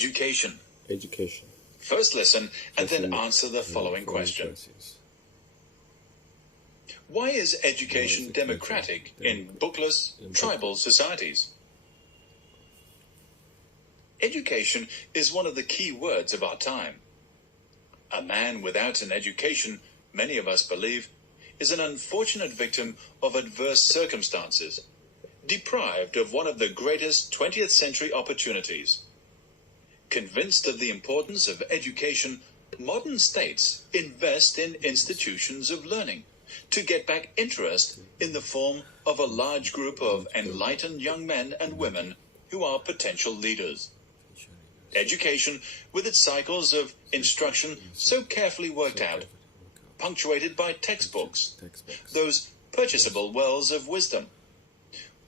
Education. Education. First listen and then answer the following question. Why is education democratic in bookless, tribal societies? Education is one of the key words of our time. A man without an education, many of us believe, is an unfortunate victim of adverse circumstances, deprived of one of the greatest 20th century opportunities. Convinced of the importance of education, modern states invest in institutions of learning to get back interest in the form of a large group of enlightened young men and women who are potential leaders. Education, with its cycles of instruction so carefully worked out, punctuated by textbooks, those purchasable wells of wisdom.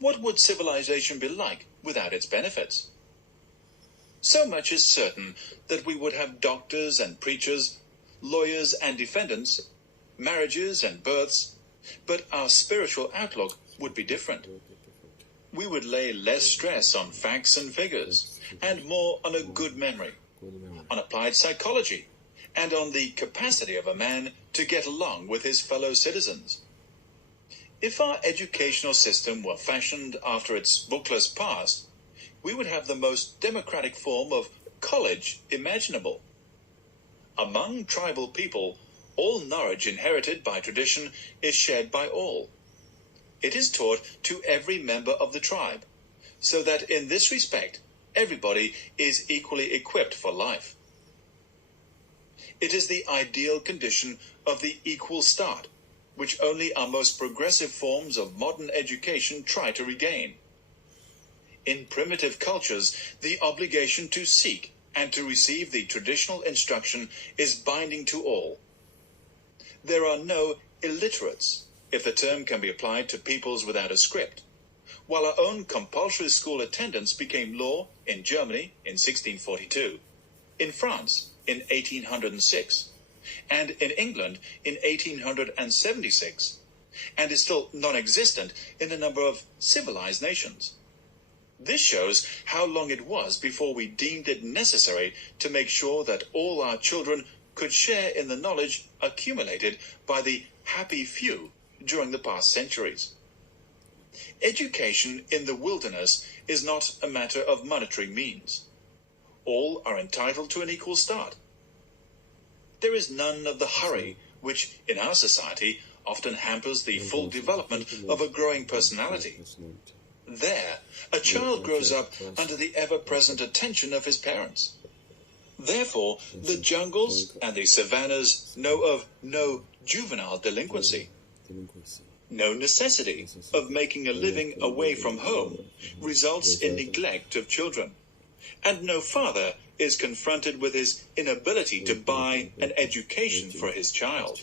What would civilization be like without its benefits? So much is certain that we would have doctors and preachers, lawyers and defendants, marriages and births, but our spiritual outlook would be different. We would lay less stress on facts and figures, and more on a good memory, on applied psychology, and on the capacity of a man to get along with his fellow citizens. If our educational system were fashioned after its bookless past, we would have the most democratic form of college imaginable. Among tribal people, all knowledge inherited by tradition is shared by all. It is taught to every member of the tribe, so that in this respect, everybody is equally equipped for life. It is the ideal condition of the equal start, which only our most progressive forms of modern education try to regain. In primitive cultures, the obligation to seek and to receive the traditional instruction is binding to all. There are no illiterates, if the term can be applied to peoples without a script. While our own compulsory school attendance became law in Germany in 1642, in France in 1806, and in England in 1876, and is still non-existent in a number of civilized nations. This shows how long it was before we deemed it necessary to make sure that all our children could share in the knowledge accumulated by the happy few during the past centuries. Education in the wilderness is not a matter of monetary means. All are entitled to an equal start. There is none of the hurry which, in our society, often hampers the full development of a growing personality. There, a child grows up under the ever-present attention of his parents. Therefore, the jungles and the savannas know of no juvenile delinquency. No necessity of making a living away from home results in neglect of children, and no father is confronted with his inability to buy an education for his child.